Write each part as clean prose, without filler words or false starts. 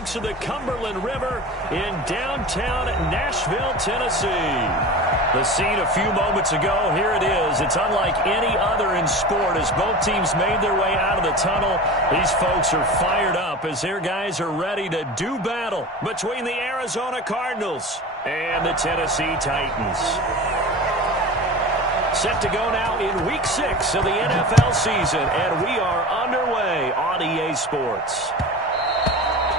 banks of the Cumberland River in downtown Nashville, Tennessee. The scene a few moments ago, here it is. It's unlike any other in sport as both teams made their way out of the tunnel. These folks are fired up as their guys are ready to do battle between the Arizona Cardinals and the Tennessee Titans. Set to go now in Week 6 of the NFL season, and we are underway on EA Sports.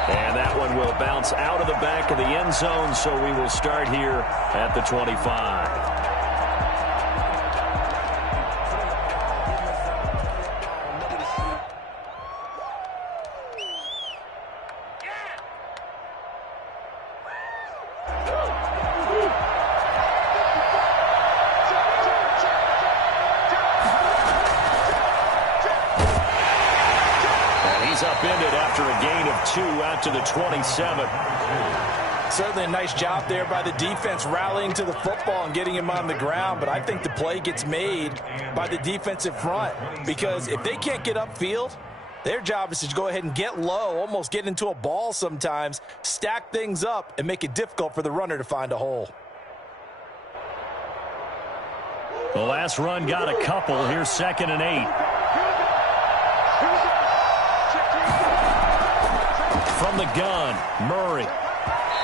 And that one will bounce out of the back of the end zone, so we will start here at the 25. Upended after a gain of 2 out to the 27. Certainly a nice job there by the defense rallying to the football and getting him on the ground, but I think the play gets made by the defensive front because if they can't get upfield, their job is to go ahead and get low, almost get into a ball sometimes, stack things up, and make it difficult for the runner to find a hole. The last run got a couple. Here's 2nd and 8. From the gun, Murray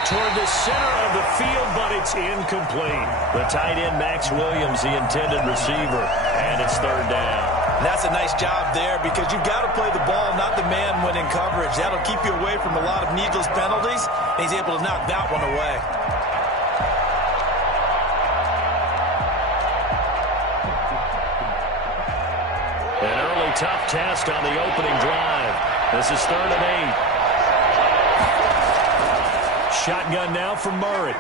toward the center of the field, but it's incomplete. The tight end, Max Williams, the intended receiver, and it's 3rd down. That's a nice job there because you've got to play the ball, not the man when in coverage. That'll keep you away from a lot of needless penalties, and he's able to knock that one away. An early tough test on the opening drive. This is 3rd and 8. Shotgun now from Murray. And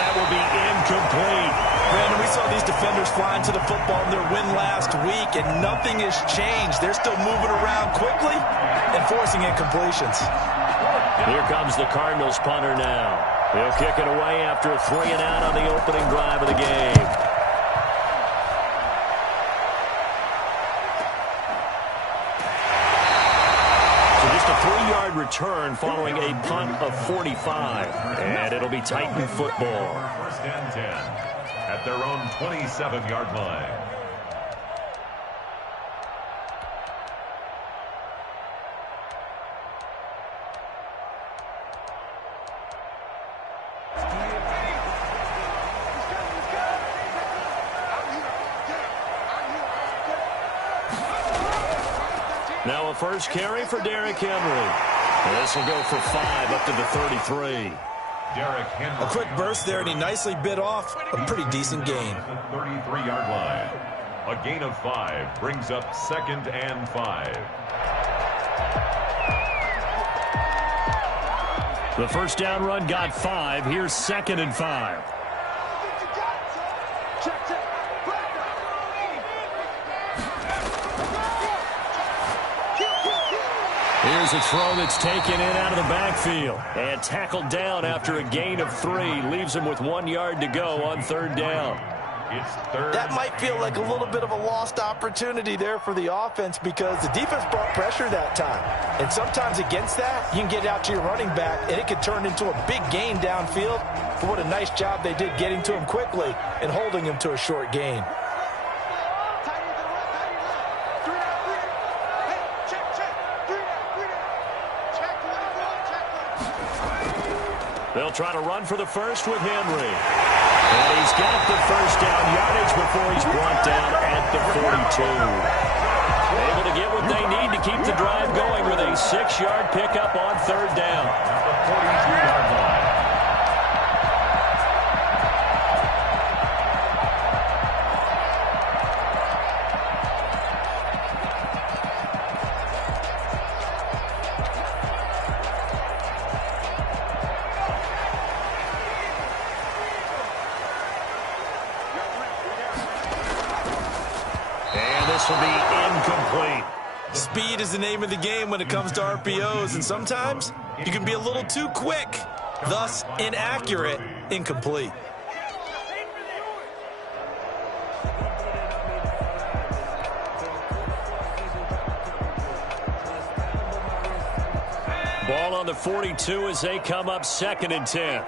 that will be incomplete. Brandon, we saw these defenders flying to the football in their win last week, and nothing has changed. They're still moving around quickly and forcing incompletions. Here comes the Cardinals punter now. He'll kick it away after a 3-and-out on the opening drive of the game. Return following a punt of 45, and it'll be Titan football. 1st and 10 at their own 27-yard line. Now a first carry for Derrick Henry. This will go for 5 up to the 33. Derrick Henry. A quick burst there, and he nicely bit off a pretty decent gain. The 33-yard line. A gain of 5 brings up 2nd and 5. The first down run got 5. Here's 2nd and 5. Here's a throw that's taken in out of the backfield and tackled down after a gain of 3. Leaves him with 1 yard to go on 3rd down. It's 3rd. That might feel like a little bit of a lost opportunity there for the offense because the defense brought pressure that time. And sometimes against that, you can get out to your running back, and it could turn into a big gain downfield. But what a nice job they did getting to him quickly and holding him to a short gain. They'll try to run for the first with Henry. And he's got the first down yardage before he's brought down at the 42. Able to get what they need to keep the drive going with a 6-yard pickup on 3rd down. The 42-yard line. This will be incomplete. Speed is the name of the game when it comes to RPOs, and sometimes you can be a little too quick, thus inaccurate, incomplete. Ball on the 42 as they come up 2nd and 10.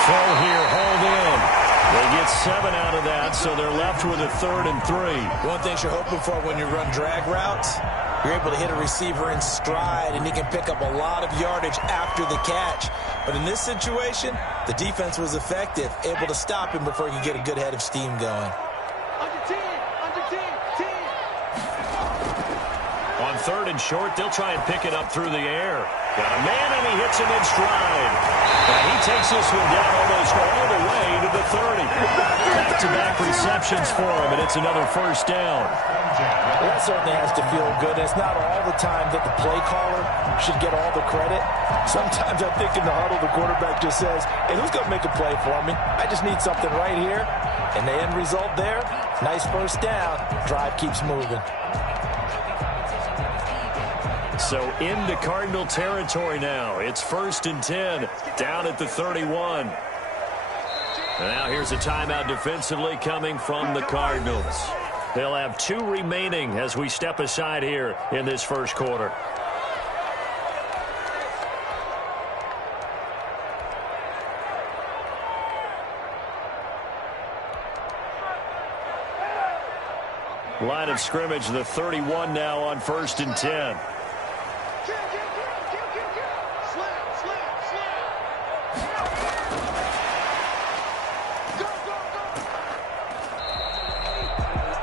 Throw here, hold in. They get 7 out of that, so they're left with a 3rd and 3. One thing you're hoping for when you run drag routes, you're able to hit a receiver in stride, and he can pick up a lot of yardage after the catch. But in this situation, the defense was effective, able to stop him before he could get a good head of steam going. On 3rd and short, they'll try and pick it up through the air. Got a man, and he hits him in stride. And he takes this one down almost all the way to the 30. Back-to-back receptions for him, and it's another 1st down. Well, that certainly has to feel good. It's not all the time that the play caller should get all the credit. Sometimes I think in the huddle, the quarterback just says, hey, who's going to make a play for me? I just need something right here. And the end result there, nice 1st down. Drive keeps moving. So into Cardinal territory now. It's 1st and 10, down at the 31. And now here's a timeout defensively coming from the Cardinals. They'll have 2 remaining as we step aside here in this 1st quarter. Line of scrimmage, the 31 now on 1st and 10.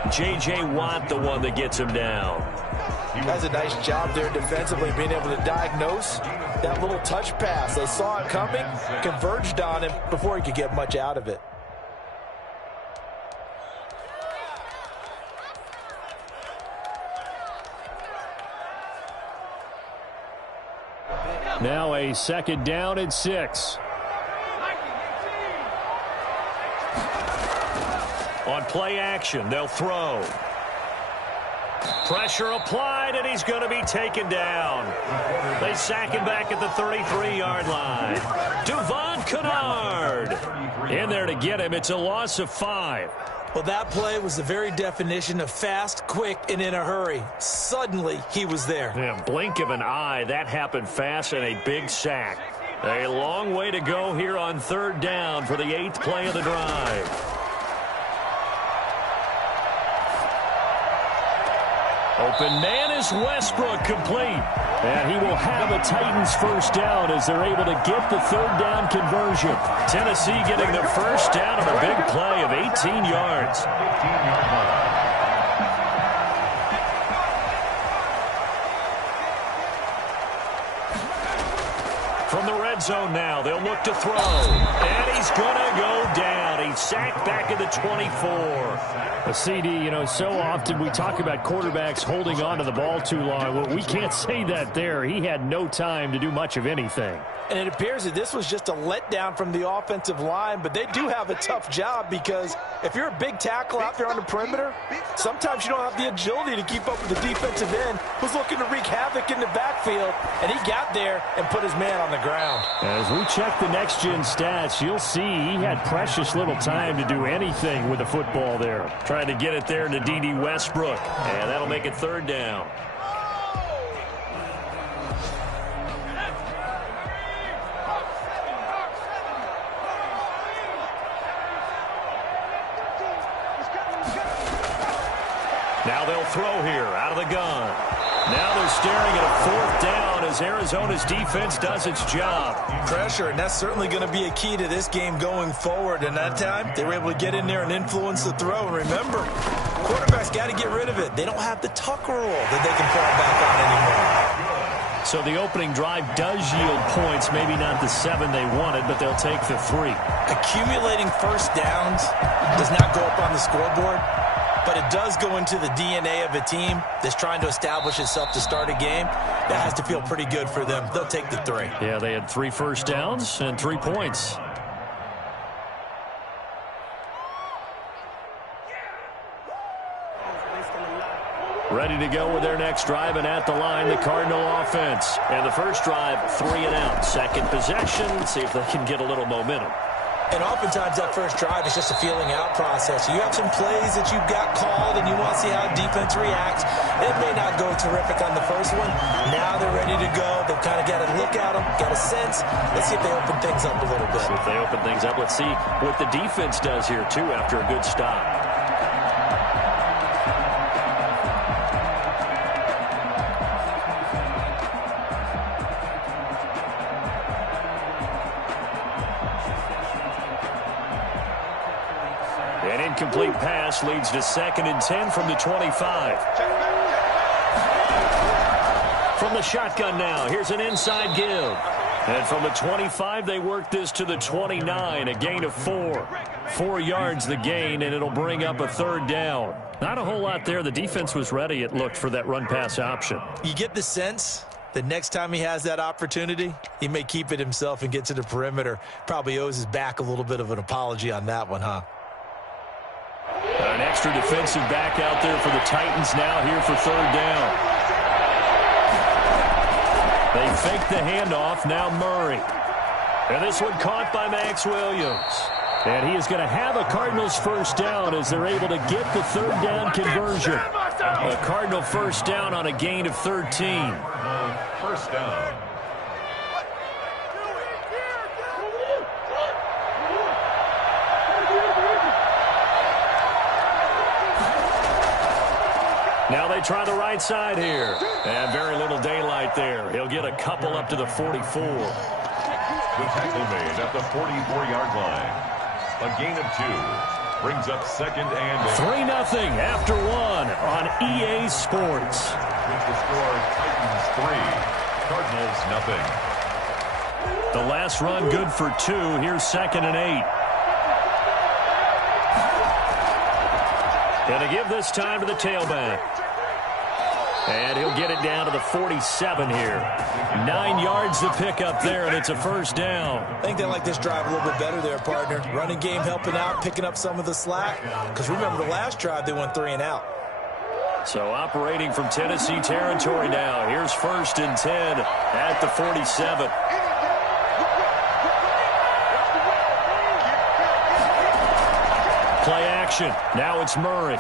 J.J. Watt, the one that gets him down. That's a nice job there defensively, being able to diagnose that little touch pass. They saw it coming, converged on him before he could get much out of it. Now a 2nd down and 6. On play action, they'll throw. Pressure applied, and he's going to be taken down. They sack him back at the 33-yard line. Devon Kennard in there to get him. It's a loss of 5. Well, that play was the very definition of fast, quick, and in a hurry. Suddenly, he was there. Yeah, blink of an eye. That happened fast, and a big sack. A long way to go here on 3rd down for the 8th play of the drive. Open man is Westbrook, complete. And he will have a Titans 1st down as they're able to get the 3rd down conversion. Tennessee getting the 1st down on a big play of 18 yards. From the red zone now, they'll look to throw. And he's going to go down. He's sacked back at the 24. A CD, you know, so often we talk about quarterbacks holding on to the ball too long. Well, we can't say that there. He had no time to do much of anything. And it appears that this was just a letdown from the offensive line, but they do have a tough job because if you're a big tackle out there on the perimeter, sometimes you don't have the agility to keep up with the defensive end who's looking to wreak havoc in the backfield, and he got there and put his man on the ground. As we check the next-gen stats, you'll see he had precious little time to do anything with the football there. Trying to get it there to D.D. Westbrook, and that'll make it 3rd down. Now they'll throw here out of the gun. Now they're staring at a 4th down as Arizona's defense does its job. Pressure, and that's certainly going to be a key to this game going forward. And that time, they were able to get in there and influence the throw. And remember, quarterbacks got to get rid of it. They don't have the tuck rule that they can fall back on anymore. So the opening drive does yield points, maybe not the 7 they wanted, but they'll take the 3. Accumulating 1st downs does not go up on the scoreboard, but it does go into the DNA of a team that's trying to establish itself to start a game. That has to feel pretty good for them. They'll take the 3. Yeah, they had 3 first downs and 3 points. Ready to go with their next drive, and at the line, the Cardinal offense. And the first drive, 3 and out. Second possession, see if they can get a little momentum. And oftentimes that first drive is just a feeling out process. You have some plays that you've got called and you want to see how defense reacts. It may not go terrific on the first one. Now they're ready to go. They've kind of got to look at them, got a sense. Let's see if they open things up a little bit. See if they open things up. Let's see what the defense does here, too, after a good stop. An incomplete pass leads to 2nd and 10 from the 25. From the shotgun now, here's an inside give. And from the 25, they work this to the 29, a gain of 4. 4 yards the gain, and it'll bring up a 3rd down. Not a whole lot there. The defense was ready, it looked, for that run-pass option. You get the sense the next time he has that opportunity, he may keep it himself and get to the perimeter. Probably owes his back a little bit of an apology on that one, huh? An extra defensive back out there for the Titans now here for 3rd down. They fake the handoff, now Murray. And this one caught by Max Williams. And he is going to have a Cardinals 1st down as they're able to get the 3rd down conversion. A Cardinal 1st down on a gain of 13. 1st down. Now they try the right side here. And very little daylight there. He'll get a couple up to the 44. The tackle made at the 44-yard line. A gain of 2. Brings up 2nd and 3-0 after 1 on EA Sports. With the score, Titans 3, Cardinals 0. The last run good for 2. Here's 2nd and 8. Going to give this time to the tailback. And he'll get it down to the 47 here. 9 yards to pick up there, and it's a 1st down. I think they like this drive a little bit better there, partner. Running game helping out, picking up some of the slack. Because remember, the last drive, they went 3 and out. So operating from Tennessee territory now. Here's 1st and 10 at the 47. Play action. Now it's Murray.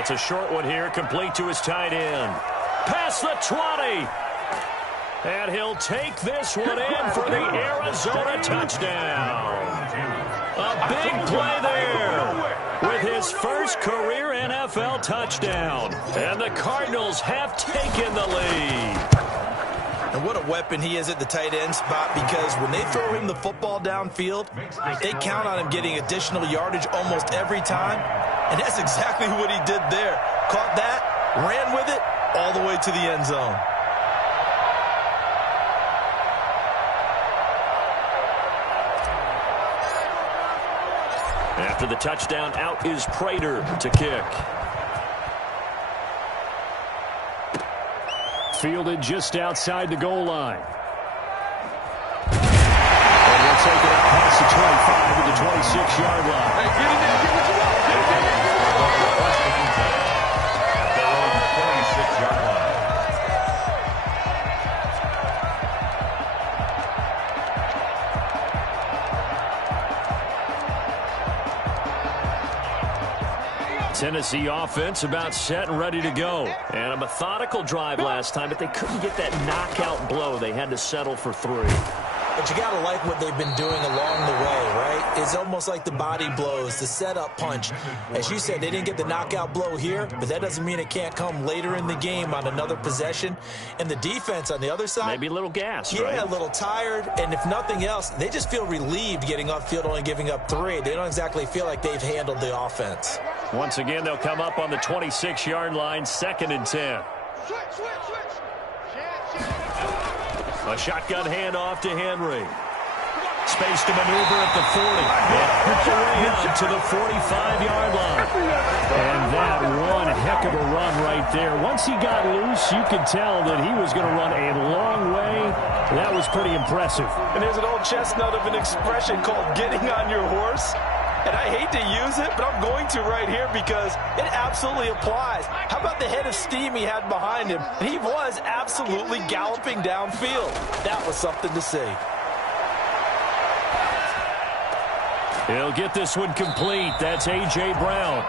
It's a short one here, complete to his tight end. Past the 20. And he'll take this one in for the Arizona touchdown. A big play there with his first career NFL touchdown. And the Cardinals have taken the lead. And what a weapon he is at the tight end spot, because when they throw him the football downfield, they count on him getting additional yardage almost every time. And that's exactly what he did there. Caught that, ran with it, all the way to the end zone. After the touchdown, out is Prater to kick. Fielded just outside the goal line. And he'll take it out past the 25 to the 26-yard line. Hey, get in there, get what you got. At their own 26-yard line. Tennessee offense about set and ready to go. And a methodical drive last time, but they couldn't get that knockout blow. They had to settle for 3. But you got to like what they've been doing along the way, right? It's almost like the body blows, the setup punch. As you said, they didn't get the knockout blow here, but that doesn't mean it can't come later in the game on another possession. And the defense on the other side, maybe a little gassed, yeah, right? A little tired. And if nothing else, they just feel relieved getting upfield, only giving up 3. They don't exactly feel like they've handled the offense. Once again, they'll come up on the 26-yard line, 2nd and 10. A shotgun handoff to Henry. Space to maneuver at the 40. And all the way up to the 45-yard line. And that one heck of a run right there. Once he got loose, you could tell that he was going to run a long way. That was pretty impressive. And there's an old chestnut of an expression called getting on your horse. And I hate to use it, but I'm going to right here because it absolutely applies. How about the head of steam he had behind him? He was absolutely galloping downfield. That was something to see. He'll get this one complete. That's A.J. Brown.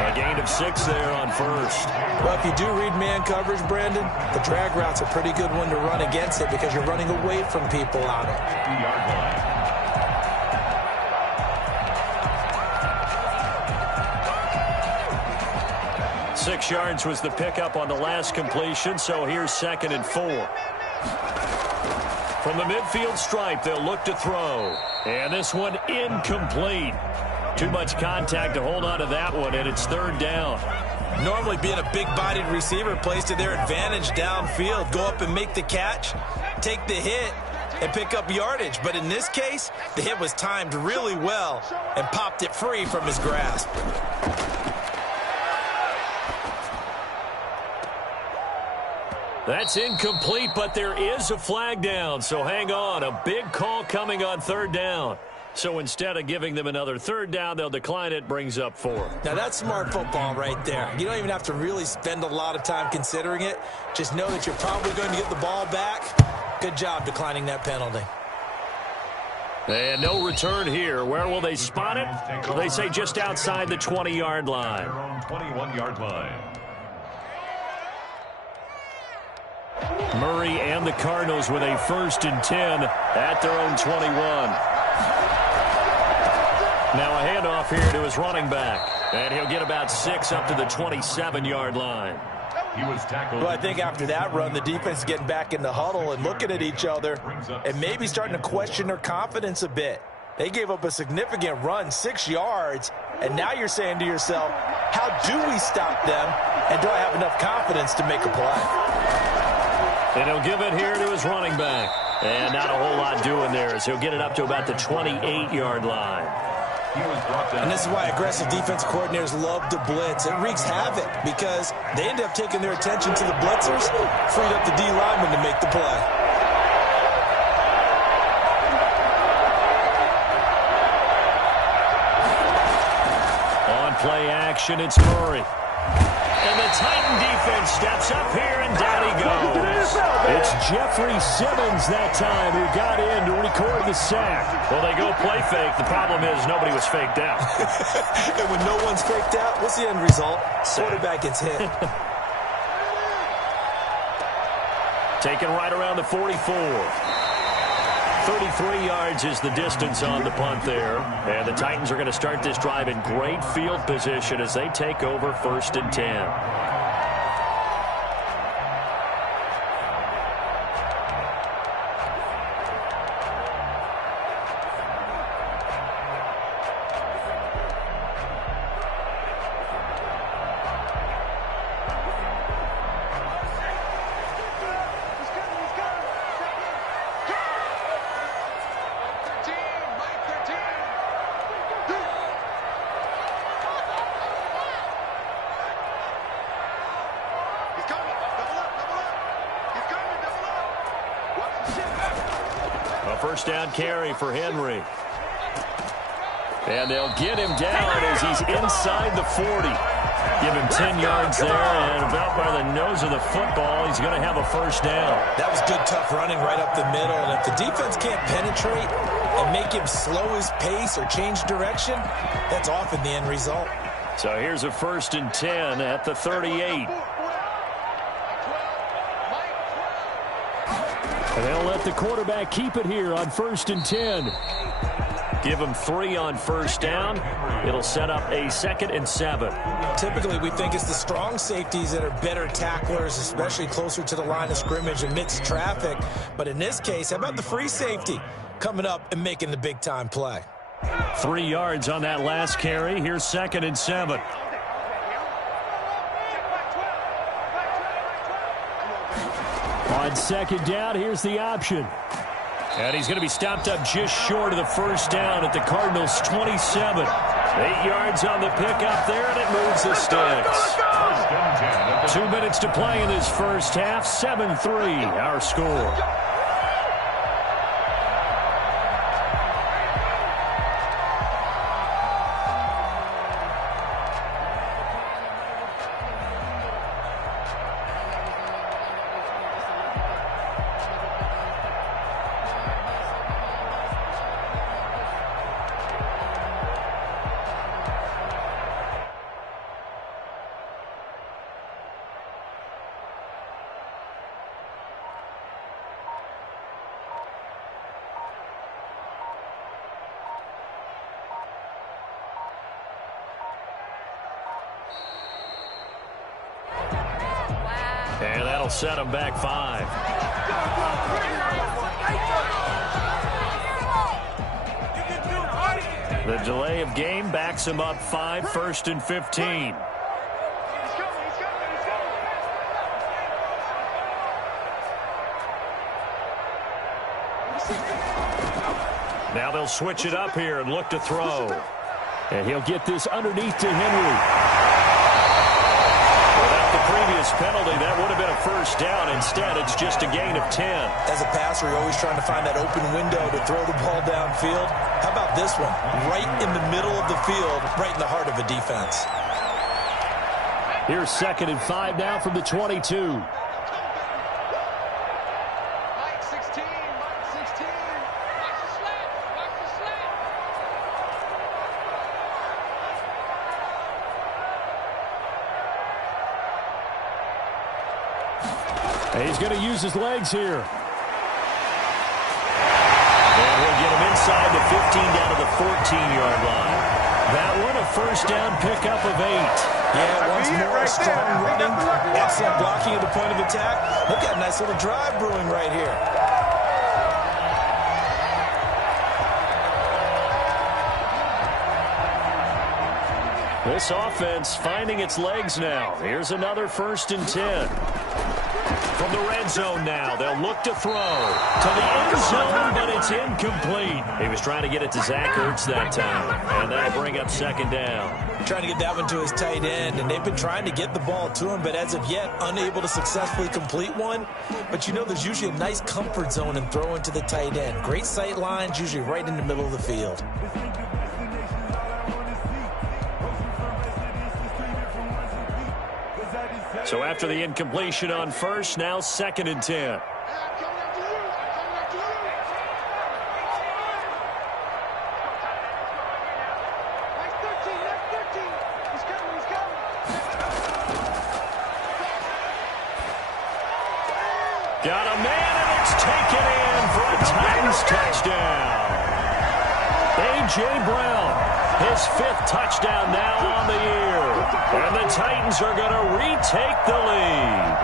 A gain of 6 there on first. Well, if you do read man coverage, Brandon, the drag route's a pretty good one to run against it because you're running away from people on it. 3-yard line. 6 yards was the pickup on the last completion, so here's 2nd and 4. From the midfield stripe, they'll look to throw. And this one incomplete. Too much contact to hold on to that one, and it's 3rd down. Normally being a big-bodied receiver plays to their advantage downfield. Go up and make the catch, take the hit, and pick up yardage. But in this case, the hit was timed really well and popped it free from his grasp. That's incomplete, but there is a flag down, so hang on. A big call coming on 3rd down. So instead of giving them another 3rd down, they'll decline it, brings up 4. Now, that's smart football right there. You don't even have to really spend a lot of time considering it. Just know that you're probably going to get the ball back. Good job declining that penalty. And no return here. Where will they spot it? Well, they say just outside the 20-yard line. Their own 21-yard line. Murray and the Cardinals with a 1st and 10 at their own 21. Now a handoff here to his running back. And he'll get about 6 up to the 27-yard line. He was tackled. Well, I think after that run, the defense is getting back in the huddle and looking at each other and maybe starting to question their confidence a bit. They gave up a significant run, 6 yards, and now you're saying to yourself, how do we stop them, and do I have enough confidence to make a play? And he'll give it here to his running back. And not a whole lot doing there as he'll get it up to about the 28-yard line. And this is why aggressive defense coordinators love to blitz. It wreaks havoc because they end up taking their attention to the blitzers, freed up the D lineman to make the play. On play action, it's Murray. And the Titan defense steps up here, and down he goes. It's Jeffrey Simmons that time who got in to record the sack. Well, they go play fake. The problem is nobody was faked out. And when no one's faked out, what's the end result? Quarterback gets hit. Taken right around the 44. 33 yards is the distance on the punt there. And the Titans are going to start this drive in great field position as they take over 1st and 10. First down carry for Henry. And they'll get him down as he's inside the 40. Give him 10 yards there, and about by the nose of the football, he's going to have a first down. That was good, tough running right up the middle. And if the defense can't penetrate and make him slow his pace or change direction, that's often the end result. So here's a 1st and 10 at the 38. And they'll let the quarterback keep it here on 1st and 10. Give him 3 on first down. It'll set up a 2nd and 7. Typically, we think it's the strong safeties that are better tacklers, especially closer to the line of scrimmage amidst traffic. But in this case, how about the free safety coming up and making the big-time play? 3 yards on that last carry. Here's 2nd and 7. On 2nd down, here's the option. And he's going to be stopped up just short of the first down at the Cardinals' 27. 8 yards on the pickup there, and it moves the sticks. 2 minutes to play in this first half. 7-3, our score. That'll set them back 5. The delay of game backs him up 5, 1st and 15. Now they'll switch it up here and look to throw. And he'll get this underneath to Henry. Without the previous penalty, that would have been a first down. Instead, it's just a gain of 10. As a passer, you're always trying to find that open window to throw the ball downfield. How about this one? Right in the middle of the field, right in the heart of a defense. Here's 2nd and 5 now from the 22. He's going to use his legs here. And he'll get him inside the 15 down to the 14-yard line. That one a first down pickup of 8. Yeah, once more, strong running, excellent blocking at the point of attack. Look at a nice little drive brewing right here. This offense finding its legs now. Here's another 1st and 10. From the red zone now, they'll look to throw to the end zone, but it's incomplete. He was trying to get it to Zach Ertz that time, and that'll bring up 2nd down. Trying to get that one to his tight end, and they've been trying to get the ball to him, but as of yet, unable to successfully complete one. But you know there's usually a nice comfort zone in throwing to the tight end. Great sight lines, usually right in the middle of the field. So after the incompletion on first, now 2nd and 10. Got a man, and it's taken in for a Titans touchdown. A.J. Brown, his 5th touchdown now on the year. And the Titans are going to retake the lead.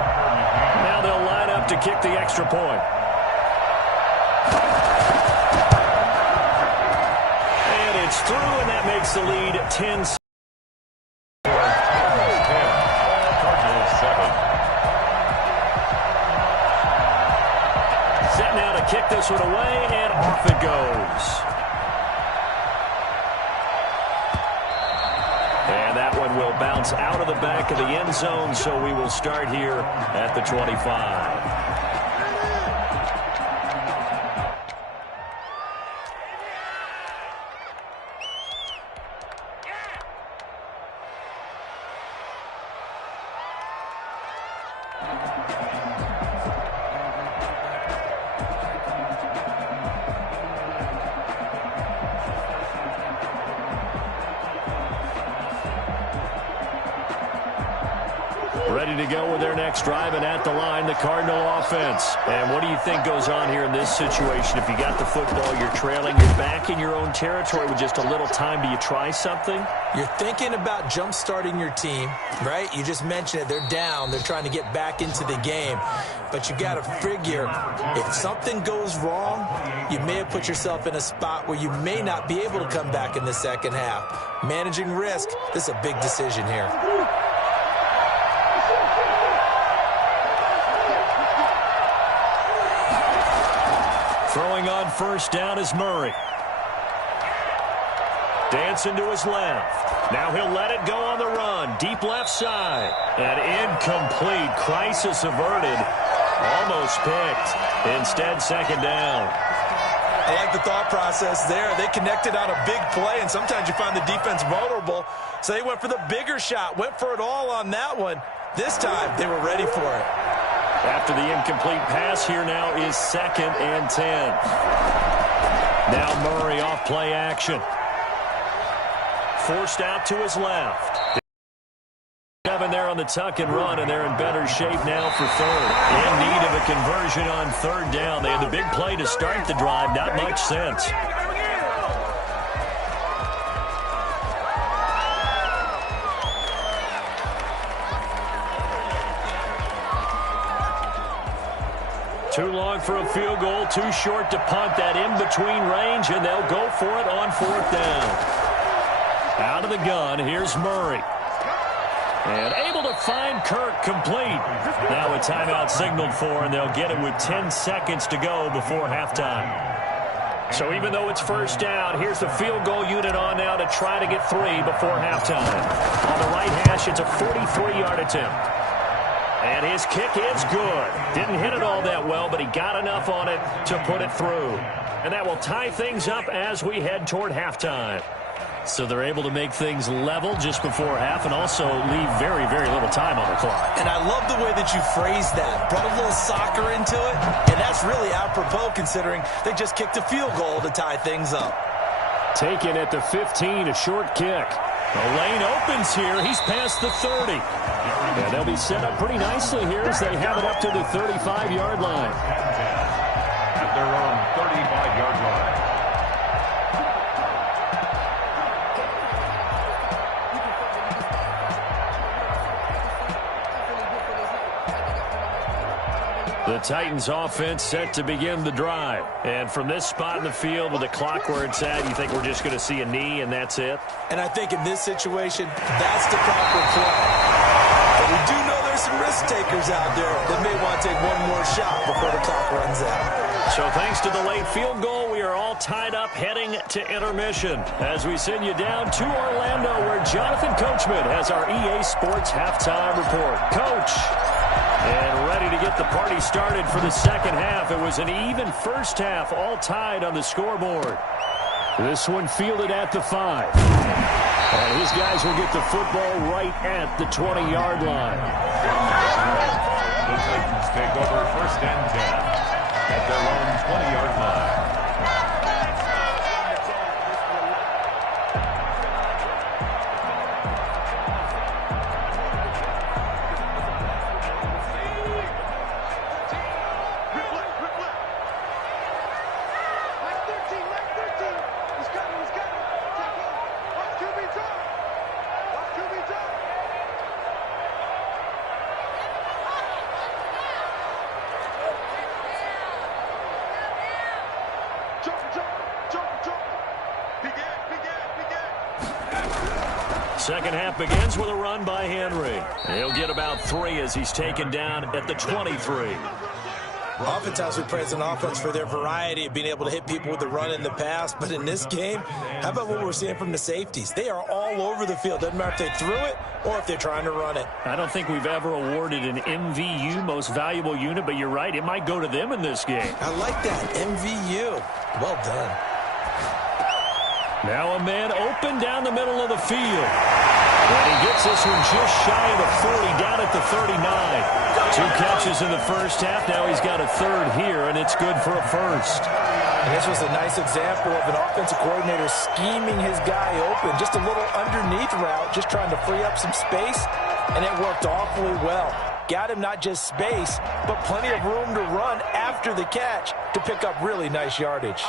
Now they'll line up to kick the extra point. And it's through, and that makes the lead 10. Set now to kick this one away, and off it goes. And that one will bounce out of the back of the end zone, so we will start here at the 25. Ready to go with their next drive, and at the line, the Cardinal offense. And what do you think goes on here in this situation? If you got the football, you're trailing, you're back in your own territory with just a little time. Do you try something? You're thinking about jump-starting your team, right? You just mentioned it. They're down. They're trying to get back into the game. But you got to figure, if something goes wrong, you may have put yourself in a spot where you may not be able to come back in the second half. Managing risk, this is a big decision here. Throwing on first down is Murray. Dancing to his left. Now he'll let it go on the run. Deep left side. And incomplete. Crisis averted. Almost picked. Instead, 2nd down. I like the thought process there. They connected on a big play, and sometimes you find the defense vulnerable. So they went for the bigger shot. Went for it all on that one. This time, they were ready for it. After the incomplete pass, here now is 2nd and 10. Now Murray off play action. Forced out to his left. 7 there on the tuck and run, and they're in better shape now for 3rd. In need of a conversion on 3rd down. They had the big play to start the drive. Not much sense. Too long for a field goal, too short to punt that in-between range, and they'll go for it on 4th down. Out of the gun, here's Murray. And able to find Kirk complete. Now a timeout signaled for, and they'll get it with 10 seconds to go before halftime. So even though it's 1st down, here's the field goal unit on now to try to get 3 before halftime. On the right hash, it's a 43-yard attempt. And his kick is good. Didn't hit it all that well, but he got enough on it to put it through. And that will tie things up as we head toward halftime. So they're able to make things level just before half and also leave very, very little time on the clock. And I love the way that you phrased that. Brought a little soccer into it, and that's really apropos considering they just kicked a field goal to tie things up. Taken at the 15, a short kick. The lane opens here. He's past the 30. And they'll be set up pretty nicely here as they have it up to the 35-yard line. At their own 35-yard line. The Titans offense set to begin the drive. And from this spot in the field with the clock where it's at, you think we're just going to see a knee and that's it? And I think in this situation, that's the proper play. But we do know there's some risk takers out there that may want to take one more shot before the clock runs out. So thanks to the late field goal, we are all tied up heading to intermission as we send you down to Orlando where Jonathan Coachman has our EA Sports halftime report. Coach. And ready to get the party started for the second half. It was an even first half, all tied on the scoreboard. This one fielded at the 5. And his guys will get the football right at the 20-yard line. The Titans take over 1st and 10 at their own 20-yard line. Second half begins with a run by Henry. He'll get about 3 as he's taken down at the 23. Oftentimes we praise an offense for their variety of being able to hit people with the run in the pass, but in this game, how about what we're seeing from the safeties? They are all over the field. Doesn't matter if they threw it or if they're trying to run it. I don't think we've ever awarded an MVU, most valuable unit, but you're right, it might go to them in this game. I like that, MVU. Well done. Now a man open down the middle of the field. And he gets this one just shy of the 40, down at the 39. 2 catches in the first half. Now he's got a 3rd here, and it's good for a 1st. And this was a nice example of an offensive coordinator scheming his guy open. Just a little underneath route, just trying to free up some space, and it worked awfully well. Got him not just space, but plenty of room to run after the catch to pick up really nice yardage.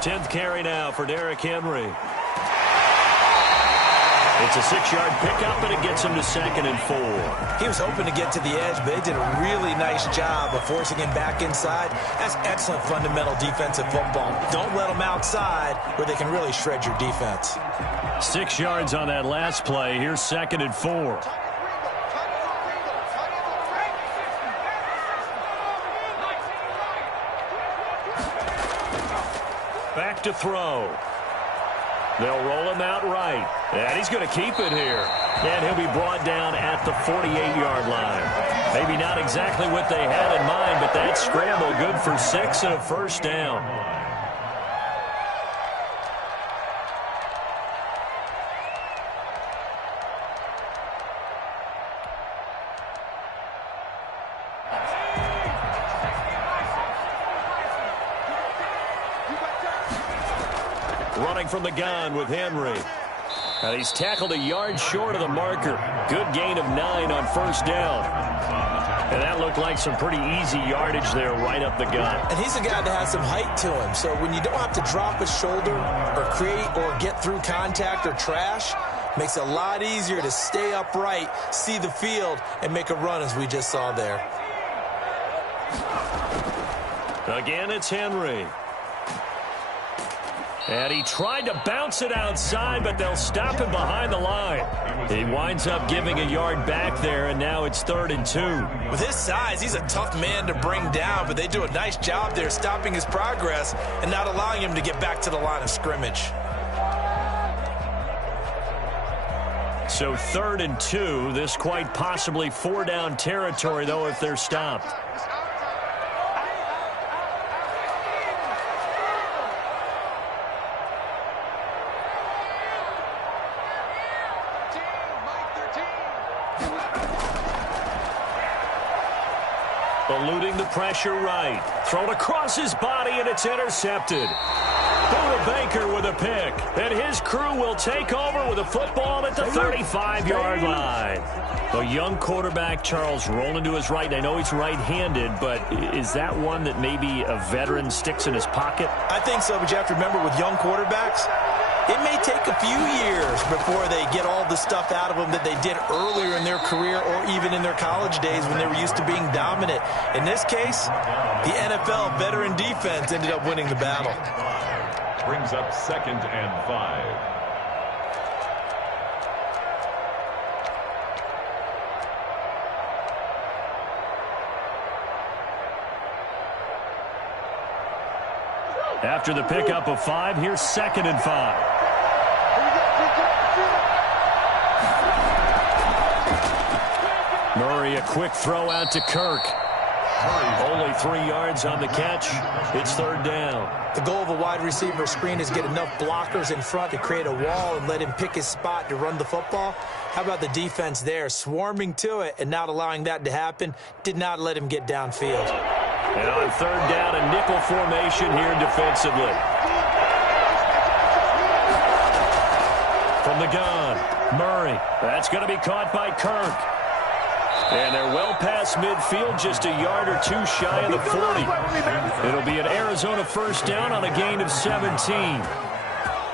Tenth carry now for Derrick Henry. It's a 6-yard pickup, and it gets him to 2nd and 4. He was hoping to get to the edge, but they did a really nice job of forcing him back inside. That's excellent fundamental defensive football. Don't let them outside where they can really shred your defense. 6 yards on that last play. Here's 2nd and 4. Back to throw. They'll roll him out right. And he's going to keep it here. And he'll be brought down at the 48-yard line. Maybe not exactly what they had in mind, but that scramble good for 6 and a 1st down. Running from the gun with Henry. And he's tackled a yard short of the marker. Good gain of 9 on 1st down. And that looked like some pretty easy yardage there right up the gut. And he's a guy that has some height to him. So when you don't have to drop a shoulder or create or get through contact or trash, makes it a lot easier to stay upright, see the field, and make a run as we just saw there. Again, it's Henry. And he tried to bounce it outside, but they'll stop him behind the line. He winds up giving a yard back there, and now it's 3rd and 2. With his size, he's a tough man to bring down, but they do a nice job there stopping his progress and not allowing him to get back to the line of scrimmage. So 3rd and 2. This quite possibly 4-down territory, though, if they're stopped. Eluding the pressure right. Thrown across his body, and it's intercepted. Buda Baker with a pick. And his crew will take over with a football at the 35-yard line. A young quarterback, Charles, rolling to his right. I know he's right-handed, but is that one that maybe a veteran sticks in his pocket? I think so, but you have to remember with young quarterbacks, it may take a few years before they get all the stuff out of them that they did earlier in their career or even in their college days when they were used to being dominant. In this case, the NFL veteran defense ended up winning the battle. Brings up 2nd and 5. After the pickup of 5, here's 2nd and 5. Murray, a quick throw out to Kirk. Only 3 yards on the catch. It's 3rd down. The goal of a wide receiver screen is get enough blockers in front to create a wall and let him pick his spot to run the football. How about the defense there, swarming to it and not allowing that to happen? Did not let him get downfield. And on 3rd down, a nickel formation here defensively. From the gun, Murray. That's going to be caught by Kirk. And they're well past midfield, just a yard or 2 shy of the 40. It'll be an Arizona 1st down on a gain of 17.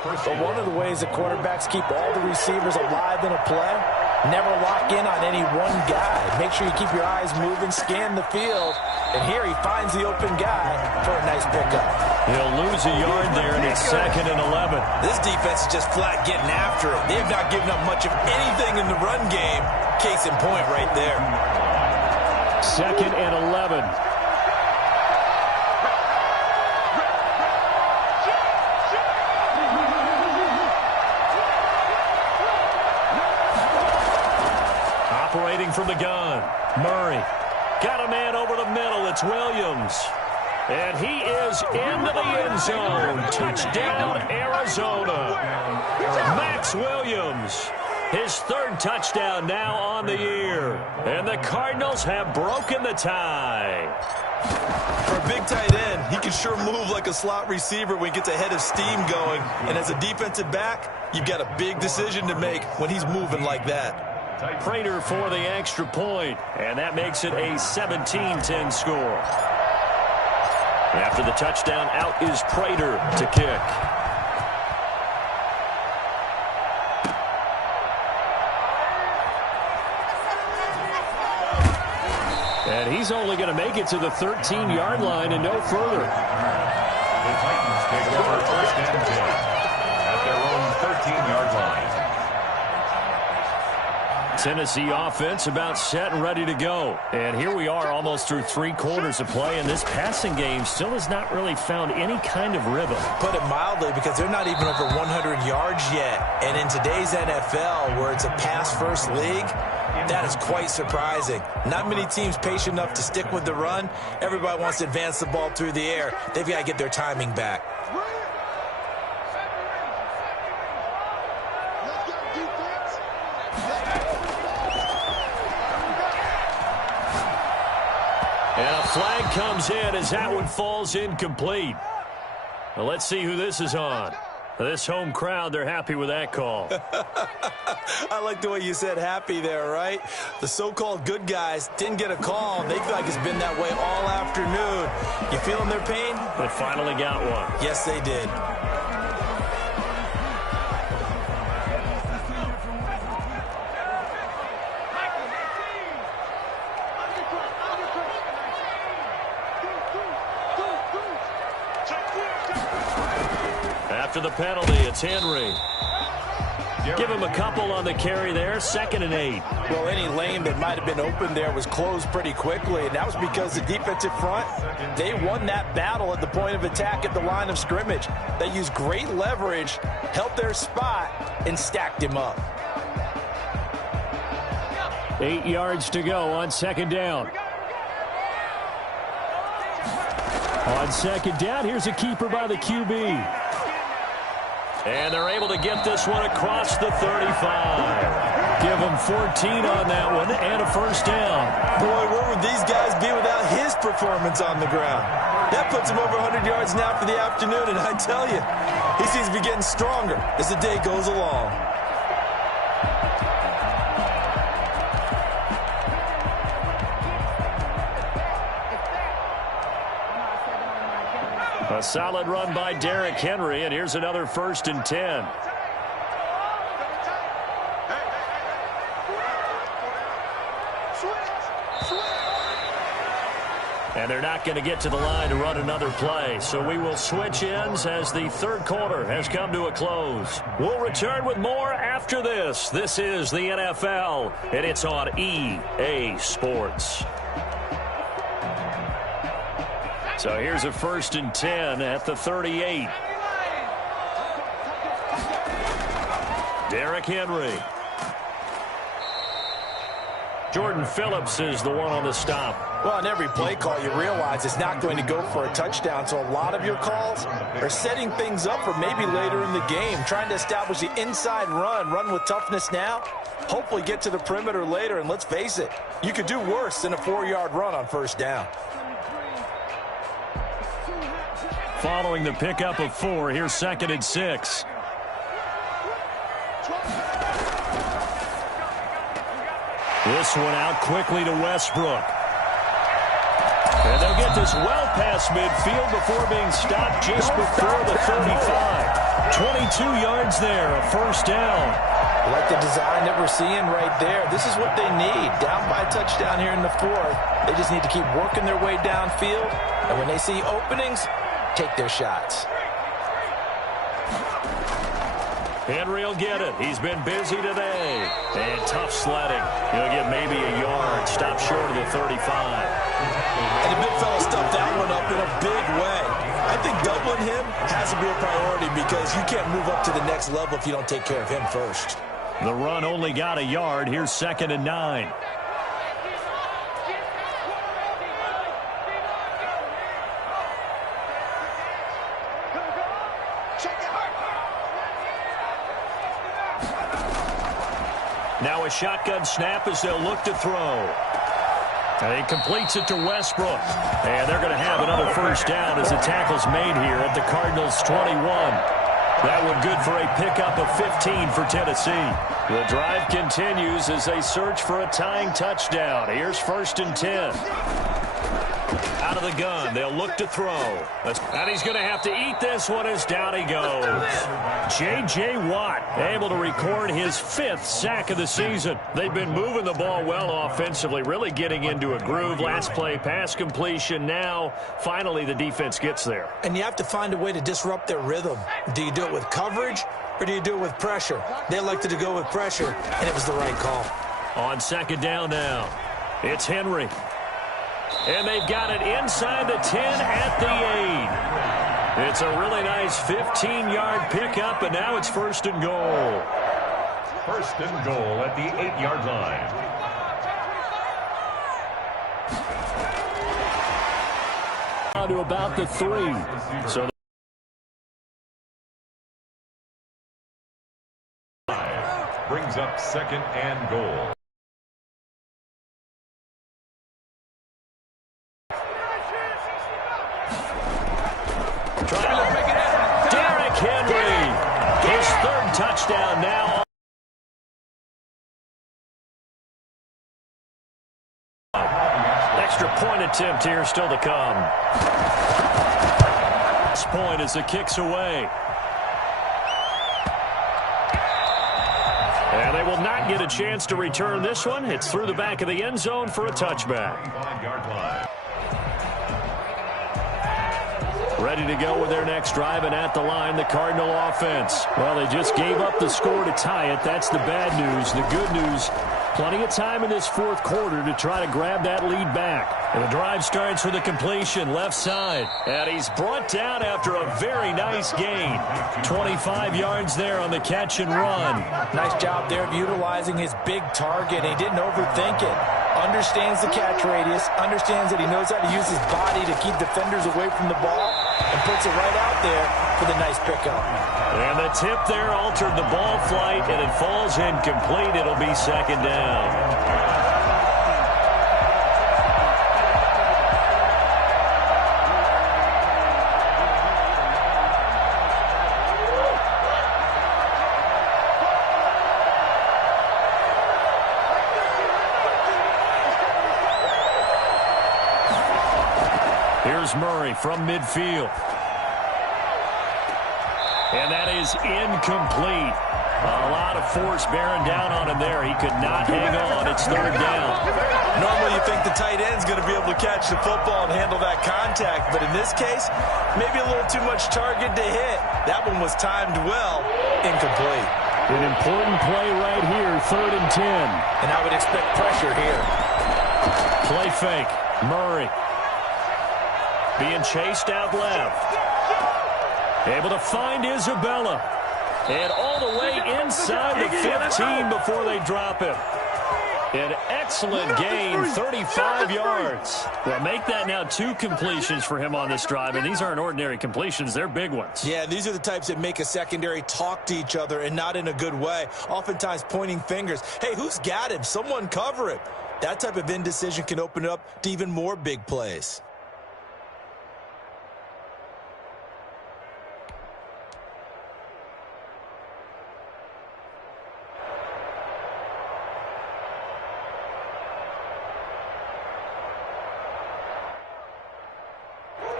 But one of the ways that quarterbacks keep all the receivers alive in a play, never lock in on any one guy. Make sure you keep your eyes moving, scan the field. And here he finds the open guy for a nice pickup. He'll lose a yard there, and it's 2nd and 11. This defense is just flat getting after it. They have not given up much of anything in the run game. Case in point right there. 2nd and 11. Operating from the gun, Murray. Got a man over the middle. It's Williams. And he is into the end zone. Touchdown, Arizona. Max Williams. His 3rd touchdown now on the year. And the Cardinals have broken the tie. For a big tight end, he can sure move like a slot receiver when he gets a head of steam going. And as a defensive back, you've got a big decision to make when he's moving like that. Prater for the extra point, and that makes it a 17-10 score. After the touchdown, out is Prater to kick. And he's only going to make it to the 13-yard line and no further. The Titans take over 1st and 10 at their own 13-yard line. Tennessee offense about set and ready to go. And here we are almost through 3 quarters of play, and this passing game still has not really found any kind of rhythm. Put it mildly, because they're not even over 100 yards yet. And in today's NFL, where it's a pass-first league, that is quite surprising. Not many teams patient enough to stick with the run. Everybody wants to advance the ball through the air. They've got to get their timing back. And a flag comes in as that one falls incomplete. Well, let's see who this is on. This home crowd, they're happy with that call. I like the way you said happy there, right? The so-called good guys didn't get a call. They feel like it's been that way all afternoon. You feeling their pain? They finally got one. Yes, they did. After the penalty, it's Henry. Give him a couple on the carry there, 2nd and 8. Well, any lane that might have been open there was closed pretty quickly, and that was because the defensive front, they won that battle at the point of attack at the line of scrimmage. They used great leverage, held their spot, and stacked him up. 8 yards to go on 2nd down. On 2nd down, here's a keeper by the QB. And they're able to get this one across the 35. Give them 14 on that one and a 1st down. Boy, where would these guys be without his performance on the ground? That puts him over 100 yards now for the afternoon, and I tell you, he seems to be getting stronger as the day goes along. A solid run by Derrick Henry, and here's another 1st and 10. And they're not going to get to the line to run another play, so we will switch ends as the 3rd quarter has come to a close. We'll return with more after this. This is the NFL, and it's on EA Sports. So here's a 1st and 10 at the 38. Derrick Henry. Jordan Phillips is the one on the stop. Well, on every play call, you realize it's not going to go for a touchdown, so a lot of your calls are setting things up for maybe later in the game, trying to establish the inside run with toughness now, hopefully get to the perimeter later, and let's face it, you could do worse than a 4-yard run on 1st down. Following the pickup of 4, here's 2nd and 6. This one out quickly to Westbrook. And they'll get this well past midfield before being stopped just before the 35. 22 yards there, a 1st down. I like the design that we're seeing right there. This is what they need. Down by a touchdown here in the 4th. They just need to keep working their way downfield. And when they see openings, take their shots. Henry will get it. He's been busy today. And tough sledding. He'll get maybe a yard. Stop short of the 35. And the big fella stuffed that one up in a big way. I think doubling him has to be a priority because you can't move up to the next level if you don't take care of him first. The run only got a yard. Here's 2nd and 9. Now a shotgun snap as they'll look to throw. And he completes it to Westbrook. And they're going to have another 1st down as the tackle's made here at the Cardinals' 21. That one good for a pickup of 15 for Tennessee. The drive continues as they search for a tying touchdown. Here's 1st and 10. Out of the gun, they'll look to throw. And he's going to have to eat this one as down he goes. J.J. Watt able to record his 5th sack of the season. They've been moving the ball well offensively, really getting into a groove. Last play, pass completion. Now, finally, the defense gets there. And you have to find a way to disrupt their rhythm. Do you do it with coverage or do you do it with pressure? They elected to go with pressure, and it was the right call. On 2nd down now, it's Henry. And they've got it inside the 10 at the 8. It's a really nice 15-yard pickup, and now it's 1st and goal. 1st and goal at the 8-yard line. Down to about the 3. So brings up 2nd and goal. Derrick Henry extra point attempt here still to come. This point as the kick's away. And they will not get a chance to return this one. It's through the back of the end zone for a touchback. Ready to go with their next drive, and at the line, the Cardinal offense. Well, they just gave up the score to tie it. That's the bad news. The good news, plenty of time in this fourth quarter to try to grab that lead back. And the drive starts with a completion left side. And he's brought down after a very nice gain. 25 yards there on the catch and run. Nice job there of utilizing his big target. He didn't overthink it. Understands the catch radius. Understands that he knows how to use his body to keep defenders away from the ball. And puts it right out there for the nice pickup. And the tip there altered the ball flight, and it falls incomplete. It'll be second down. Here's Murray from midfield. And that is incomplete. A lot of force bearing down on him there. He could not hang on. It's third down. Normally you think the tight end's going to be able to catch the football and handle that contact, but in this case, maybe a little too much target to hit. That one was timed well. Incomplete. An important play right here, 3rd and 10. And I would expect pressure here. Play fake. Murray being chased out left. Able to find Isabella. And all the way inside the 15 before they drop him. An excellent gain, 35 yards. Well, make that now 2 completions for him on this drive, and these aren't ordinary completions. They're big ones. Yeah, these are the types that make a secondary talk to each other, and not in a good way. Oftentimes pointing fingers. Hey, who's got him? Someone cover him. That type of indecision can open up to even more big plays.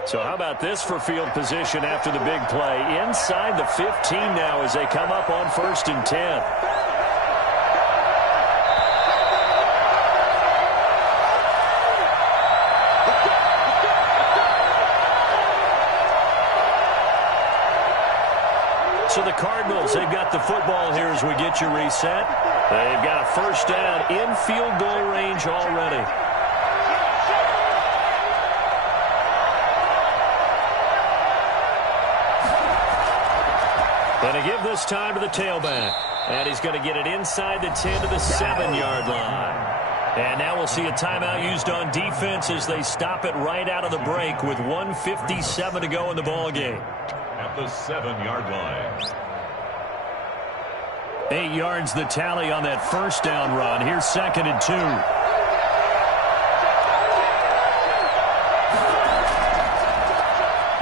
So how about this for field position after the big play? Inside the 15 now as they come up on 1st and 10. So the Cardinals, they've got the football here as we get you reset. They've got a first down in field goal range already. And to give this time to the tailback. And he's going to get it inside the 10 to the 7-yard line. And now we'll see a timeout used on defense as they stop it right out of the break with 1:57 to go in the ballgame. At the 7-yard line. 8 yards the tally on that first down run. Here's 2nd and 2.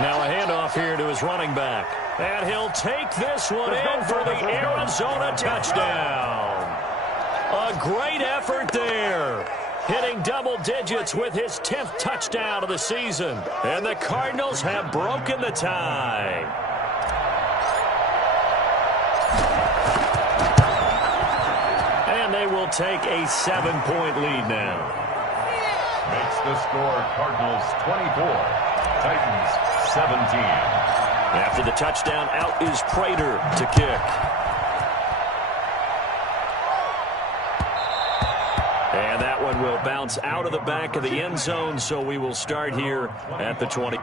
Now a handoff here to his running back. And he'll take this one in for the Arizona touchdown. A great effort there. Hitting double digits with his 10th touchdown of the season. And the Cardinals have broken the tie. And they will take a 7-point lead now. Makes the score Cardinals 24, Titans 17. After the touchdown, out is Prater to kick. And that one will bounce out of the back of the end zone, so we will start here at the 20.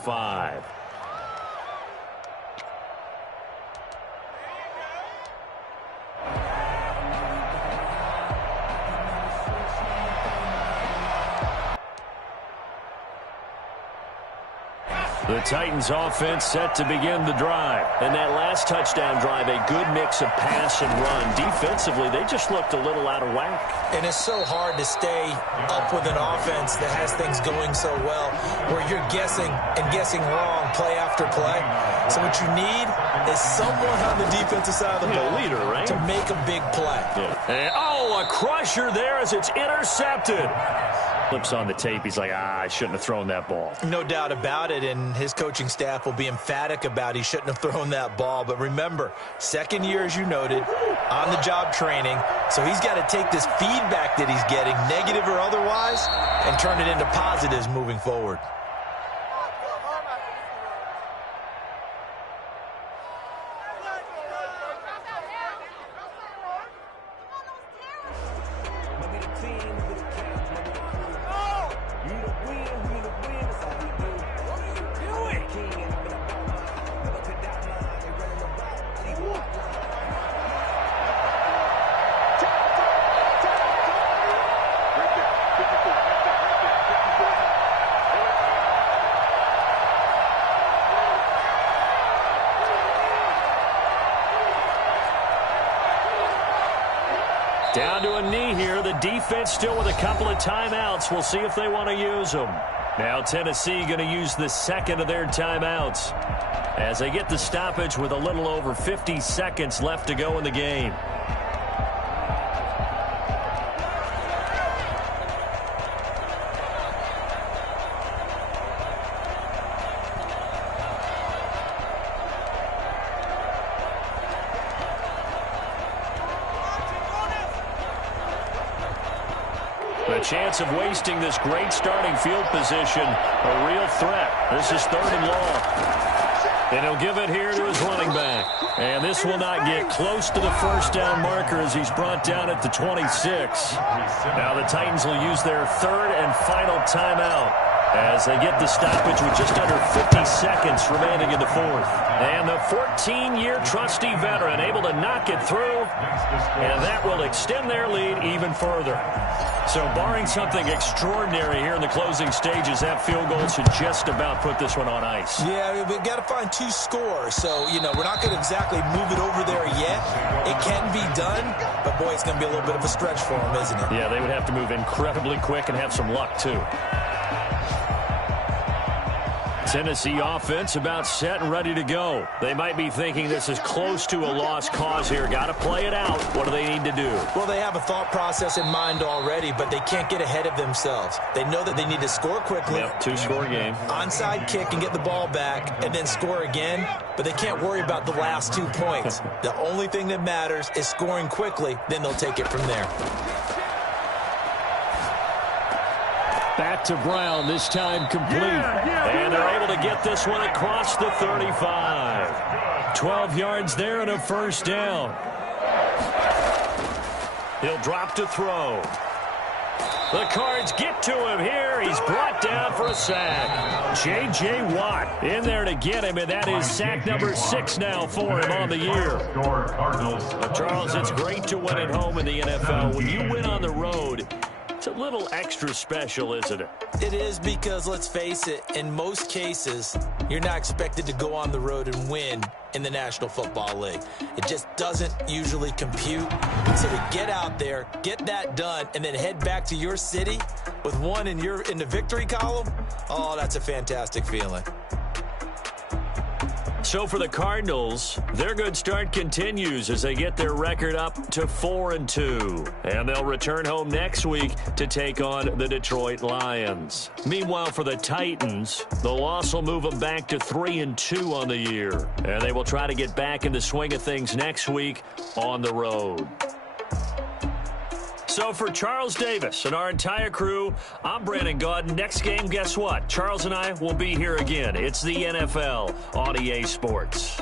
Five. The Titans offense set to begin the drive. And that last touchdown drive, a good mix of pass and run. Defensively, they just looked a little out of whack. And it's so hard to stay up with an offense that has things going so well, where you're guessing and guessing wrong play after play. So what you need is someone on the defensive side of the ball, leader, right, to make a big play. Yeah. And, a crusher there as it's intercepted. Flips on the tape. He's like, I shouldn't have thrown that ball. No doubt about it, and his coaching staff will be emphatic about he shouldn't have thrown that ball. But remember, second year, as you noted, on-the-job training. So he's got to take this feedback that he's getting, negative or otherwise, and turn it into positives moving forward. Down to a knee here. The defense still with a couple of timeouts. We'll see if they want to use them. Now Tennessee going to use the second of their timeouts as they get the stoppage with a little over 50 seconds left to go in the game. A chance of wasting this great starting field position. A real threat. This is 3rd and long. And he'll give it here to his running back. And this will not get close to the first down marker as he's brought down at the 26. Now the Titans will use their 3rd and final timeout as they get the stoppage with just under 50 seconds remaining in the 4th. And the 14-year trusty veteran able to knock it through, and that will extend their lead even further. So barring something extraordinary here in the closing stages, that field goal should just about put this one on ice. Yeah, we've got to find 2 scores. So, we're not going to exactly move it over there yet. It can be done, but boy, it's going to be a little bit of a stretch for them, isn't it? Yeah, they would have to move incredibly quick and have some luck, too. Tennessee offense about set and ready to go. They might be thinking this is close to a lost cause here. Got to play it out. What do they need to do? Well, they have a thought process in mind already, but they can't get ahead of themselves. They know that they need to score quickly. Yep, 2-score game. Onside kick and get the ball back and then score again, but they can't worry about the last 2 points. The only thing that matters is scoring quickly, then they'll take it from there. Back to Brown, this time complete. And they're able to get this one across the 35. 12 yards there and a first down. He'll drop to throw. The Cards get to him here. He's brought down for a sack. J.J. Watt in there to get him, and that is sack number 6 now for him on the year. Charles, it's great to win at home in the NFL. When you win on the road, it's a little extra special, isn't it? It is, because let's face it, in most cases, you're not expected to go on the road and win in the National Football League. It just doesn't usually compute. So to get out there, get that done, and then head back to your city with one in the victory column, oh, that's a fantastic feeling. So for the Cardinals, their good start continues as they get their record up to 4-2. And they'll return home next week to take on the Detroit Lions. Meanwhile, for the Titans, the loss will move them back to 3-2 on the year. And they will try to get back in the swing of things next week on the road. So for Charles Davis and our entire crew, I'm Brandon Gaudin. Next game, guess what? Charles and I will be here again. It's the NFL on EA Sports.